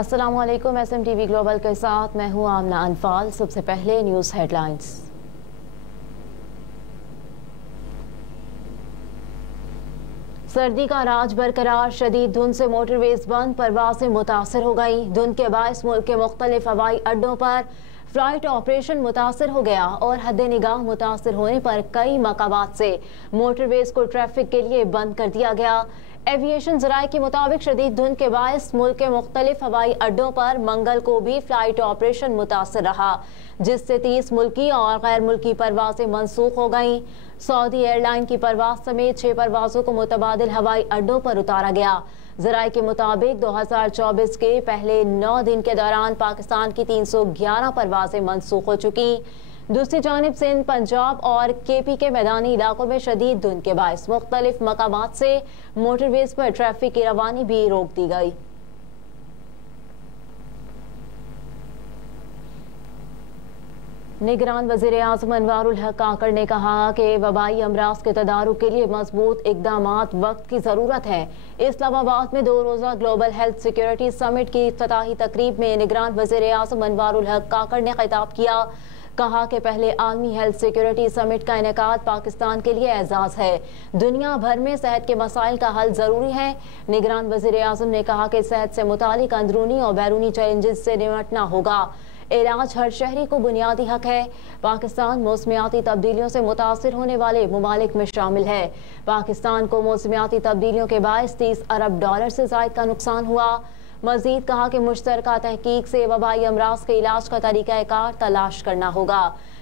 अस्सलामुअलैकुम। SMTV global के साथ मैं हूं आमना अनफाल। सबसे पहले न्यूज़ हेडलाइंस। सर्दी का राज बरकरार, शदीद धुंध से मोटरवेज बंद, परवासें मुतासर हो गई। धुंध के बायस मुल्क के मुख्तलिफ हवाई अड्डों पर फ्लाइट ऑपरेशन मुतासर हो गया और हद निगाह मुतासर होने पर कई मकामात से मोटरवेज को ट्रैफिक के लिए बंद कर दिया गया। एविएशन जराये के मुताबिक शदीद धुंध के बायस मुल्क के मुख्तलिफ हवाई अड्डों पर मंगल को भी फ्लाइट ऑपरेशन मुतासर रहा, जिससे 30 मुल्की और गैर मुल्की परवासें मनसूख हो गईं। सऊदी एयरलाइन की परवाज समेत 6 परवाजों को मुतबादिल हवाई अड्डों पर उतारा गया। जराये के मुताबिक 2024 के पहले 9 दिन के दौरान पाकिस्तान की 311 परवाजें मनसूख हो चुकी। दूसरी जानिब सिंध, पंजाब और KP के मैदानी इलाकों में शदीद धुंध के बायस मुख्तलिफ मकामात से मोटरवेज पर ट्रैफिक की रवानी भी रोक दी गई। निगरान वज़ीर आज़म अनवारुल हक काकड़ ने कहा कि वबाई अमराज के तदारुक के लिए मजबूत इक़दामात वक्त की ज़रूरत है। इस्लामाबाद में 2 रोज़ा ग्लोबल हेल्थ सिक्योरिटी समिट की इफ्तिताही तकरीब में निगरान वज़ीर आज़म अनवारुल हक काकड़ ने खिताब किया। कहा कि पहले आलमी हेल्थ सिक्योरिटी समिट का इनेकाद पाकिस्तान के लिए एजाज है। दुनिया भर में सेहत के मसाइल का हल जरूरी है। निगरान वज़ीर आज़म ने कहा कि सेहत से मुतालिक अंदरूनी और बैरूनी चैलेंजेस से निपटना होगा। इलाज हर शहरी को बुनियादी हक है। पाकिस्तान मौसमियाती तब्दीलियों से मुतासिर होने वाले ममालिक में शामिल है। पाकिस्तान को मौसमियाती तब्दीलियों के बायस $30 अरब से ज़ायद का नुकसान हुआ। मजीद कहा कि मुश्तरका तहकीक से वबाई अमराज के इलाज का तरीक़ाकार तलाश करना होगा।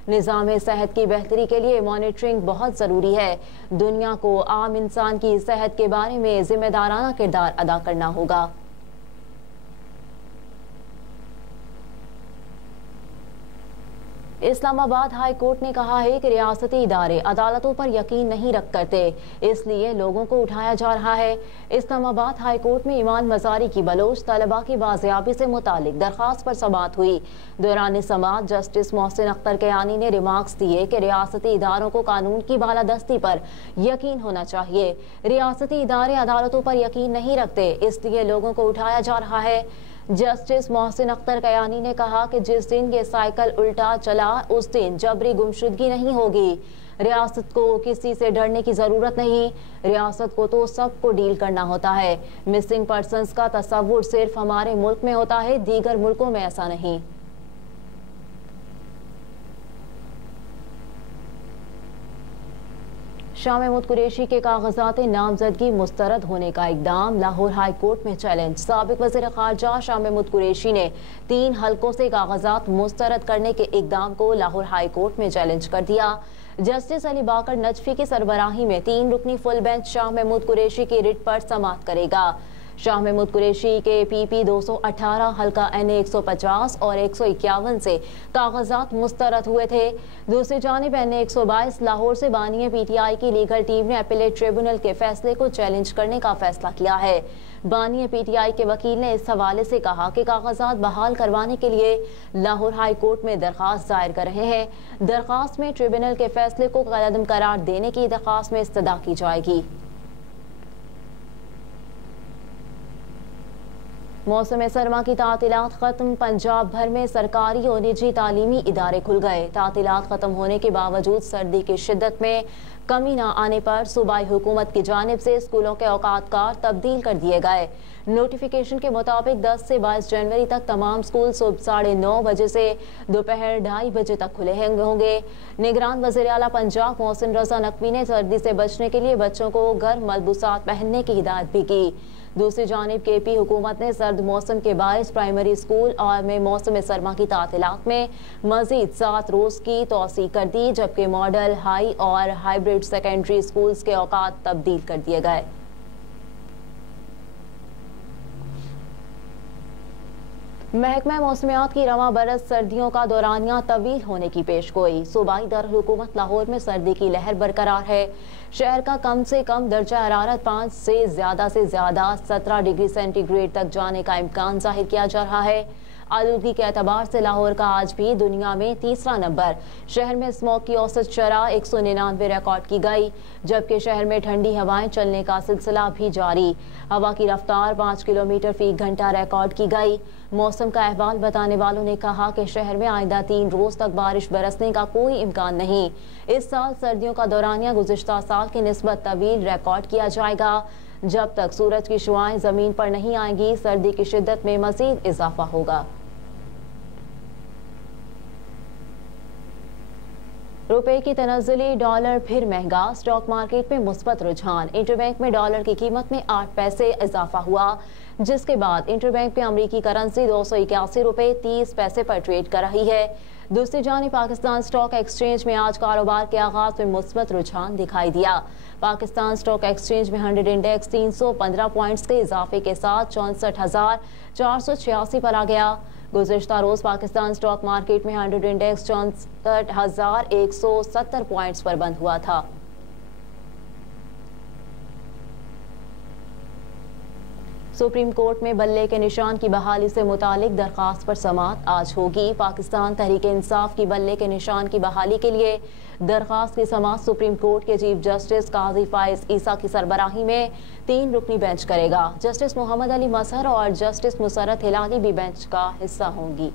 निज़ाम सेहत की बेहतरी के लिए मॉनिटरिंग बहुत ज़रूरी है। दुनिया को आम इंसान की सेहत के बारे में जिम्मेदाराना किरदार अदा करना होगा। इस्लामाबाद हाई कोर्ट ने कहा है कि रियासती इदारे अदालतों पर यकीन नहीं रख करते, इसलिए लोगों को उठाया जा रहा है। इस्लामाबाद हाई कोर्ट में ईमान मजारी की बलोच तलबा की बाजियाबी से मुतालिक दरख्वास्त पर समाअत हुई। दौरान समाअत जस्टिस मोहसिन अख्तर कयानी ने रिमार्क्स दिए कि रियासती इदारों को कानून की बालादस्ती पर यकीन होना चाहिए। रियासती इदारे अदालतों पर यकीन नहीं रखते, इसलिए लोगों को उठाया जा रहा है। जस्टिस मोहसिन अख्तर कयानी ने कहा कि जिस दिन ये साइकिल उल्टा चला उस दिन जबरी गुमशुदगी नहीं होगी। रियासत को किसी से डरने की जरूरत नहीं, रियासत को तो सबको डील करना होता है। मिसिंग पर्सन्स का तस्वुर सिर्फ हमारे मुल्क में होता है, दीगर मुल्कों में ऐसा नहीं। शाह महमूद कुरैशी के कागजात नामजदगी मुस्तरद होने का इकदाम, लाहौर हाई कोर्ट में चैलेंज। साबिक वज़ीर ख़ारजा शाह महमूद कुरैशी ने 3 हलकों से कागजात मुस्तरद करने के इकदाम को लाहौर हाई कोर्ट में चैलेंज कर दिया। जस्टिस अली बाकर नजफी की सरबराही में 3 रुकनी फुल बेंच शाह महमूद कुरैशी की रिट पर समाअत करेगा। शाह महमूद कुरैशी के PP 218 हल्का NA 150 और 151 से कागजात मुस्तरद हुए थे। दूसरी जानिब NA 122 लाहौर से बानिया PTI की लीगल टीम ने अपीलेट ट्रिब्यूनल के फैसले को चैलेंज करने का फैसला किया है। बानिया PTI के वकील ने इस हवाले से कहा कि कागजात बहाल करवाने के लिए लाहौर हाई कोर्ट में दरख्वास्त दायर कर रहे हैं। दरख्वास्त में ट्रिब्यूनल के फैसले को गलतम करार देने की दरख्वास्त में इस्तदा की जाएगी। मौसम सरमा की तातीलात खत्म, पंजाब भर में सरकारी और निजी तालीमी इदारे खुल गए। तातीलात खत्म होने के बावजूद सर्दी की शिद्दत में कमी न आने पर सूबाई हुकूमत की जानिब से स्कूलों के औकात तब्दील कर दिए गए। नोटिफिकेशन के मुताबिक 10 से 22 जनवरी तक तमाम स्कूल सुबह 9:30 बजे से दोपहर 2:30 बजे तक खुले होंगे। निगरान वज़ीर आला पंजाब मोहसिन रजा नकवी ने सर्दी से बचने के लिए बच्चों को गर्म मलबूसात पहनने की हिदायत भी की। दूसरी जानिब KP हुकूमत ने सर्द मौसम के बायस प्राइमरी स्कूल और में मौसम सरमा की तातीलात में मजीद 7 रोज की तोसी कर दी, जबकि मॉडल, हाई और हाइब्रिड सेकेंडरी स्कूल्स के औकात तब्दील कर दिए गए। महकमा मौसमियात की रवां बरस सर्दियों का दौरानिया तवील होने की पेशगोई। सूबाई दारुल हुकूमत लाहौर में सर्दी की लहर बरकरार है। शहर का कम से कम दर्जा हरारत 5 से ज़्यादा 17 डिग्री सेंटीग्रेड तक जाने का इम्कान जाहिर किया जा रहा है। आलूदगी के एतबार से लाहौर का आज भी दुनिया में तीसरा नंबर। शहर में स्मोक की औसत शरह 199 रिकॉर्ड की गई, जबकि शहर में ठंडी हवाएं चलने का सिलसिला भी जारी। हवा की रफ्तार 5 किलोमीटर फी घंटा रिकॉर्ड की गई। मौसम का अहवाल बताने वालों ने कहा कि शहर में आइंदा 3 रोज तक बारिश बरसने का कोई इम्कान नहीं। इस साल सर्दियों का दौरानिया गुज़िश्ता साल की निस्बत तवील रिकॉर्ड किया जाएगा। जब तक सूरज की शुआएं जमीन पर नहीं आएंगी, सर्दी की शिद्दत में मजीद इजाफा होगा। रुपए की तनज़्ज़ुली, डॉलर फिर महंगा, स्टॉक मार्केट में मुस्बत रुझान। इंटरबैंक में डॉलर की कीमत में 8 पैसे इजाफा हुआ, जिसके बाद इंटरबैंक में अमरीकी करेंसी 281 रुपए 30 पैसे पर ट्रेड कर रही है। दूसरी जानिब पाकिस्तान स्टॉक एक्सचेंज में आज कारोबार के आगाज में मुस्बत रुझान दिखाई दिया। पाकिस्तान स्टॉक एक्सचेंज में 100 इंडेक्स 315 पॉइंट्स के इजाफे के साथ 64,486 पर आ गया। गुज़िश्ता रोज पाकिस्तान स्टॉक मार्केट में 100 इंडेक्स 64,170 पॉइंट्स पर बंद हुआ था। सुप्रीम कोर्ट में बल्ले के निशान की बहाली से मुतालिक दरखास्त पर समाअत आज होगी। पाकिस्तान तहरीक इंसाफ की बल्ले के निशान की बहाली के लिए दरखास्त की समाअत सुप्रीम कोर्ट के चीफ जस्टिस काजी फाइज ईसा की सरबराही में 3 रुकनी बेंच करेगा। जस्टिस मोहम्मद अली मजहर और जस्टिस मुसरत हिलाली भी बेंच का हिस्सा होंगी।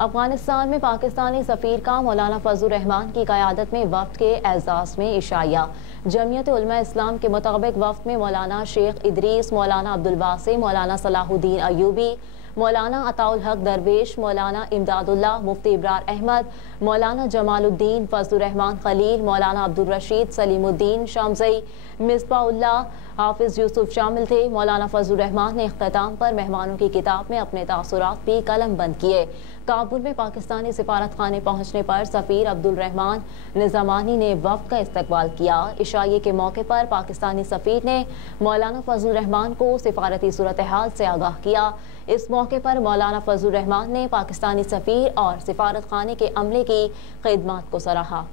अफगानिस्तान में पाकिस्तानी सफीर का मौलाना फजलुर रहमान की क़यादत में वफ्द के एजाज़ में इशाया। जमीयत उलमा इस्लाम के मुताबिक वफ्द में मौलाना शेख इदरीस, मौलाना अब्दुल वासी, मौलाना सलाहुद्दीन अयूबी, मौलाना अताउल हक दरवेश, मौलाना इमदादुल्लाह, मुफ्ती इब्रार अहमद, मौलाना जमालुद्दीन, फजलुर रहमान खलील, मौलाना अब्दुल रशीद, सलीमुद्दीन शामज़ई, मिसबाउल्लाह, हाफिज यूसुफ शामिल थे। मौलाना फजलुर रहमान ने इख्तिताम पर मेहमानों की किताब में अपने तासुरात भी कलम बंद किए। काबुल में पाकिस्तानी सिफारत खाने पहुंचने पर सफीर अब्दुल रहमान निज़ामानी ने वफ्द का इस्तकबाल किया। इशाये के मौके पर पाकिस्तानी सफीर ने मौलाना फजलुर रहमान को सिफारती सूरत हाल से आगाह किया। इस मौके पर मौलाना फजलुर रहमान ने पाकिस्तानी सफीर और सिफारत खाने के अमले की खिदमत को सराहा।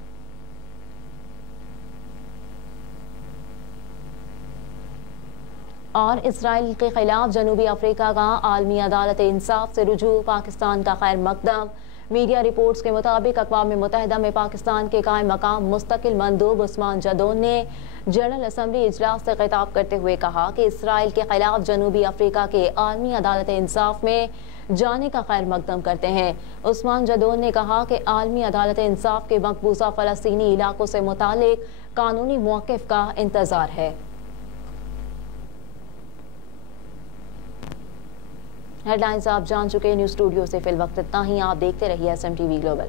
और इसराइल के खिलाफ जनूबी अफ्रीका का आलमी अदालत इंसाफ से रुजू, पाकिस्तान का खैर मकदम। मीडिया रिपोर्ट्स के मुताबिक अक़वाम मुत्तहिदा में पाकिस्तान के कायम मकाम मुस्तकिल मंदूब उस्मान जदौन ने जनरल असम्बली इजलास से खिताब करते हुए कहा कि इसराइल के खिलाफ जनूबी अफ्रीका के आलमी अदालत इंसाफ में जाने का खैर मकदम करते हैं। उस्मान जदौन ने कहा कि आलमी अदालत इंसाफ के मकबूजा फ़लस्तीनी इलाकों से मुतालिक कानूनी मौक़िफ़ का इंतज़ार है। हेडलाइंस आप जान चुके। न्यूज़ स्टूडियो से फिल वक्त इतना ही। आप देखते रहिए SMTV ग्लोबल।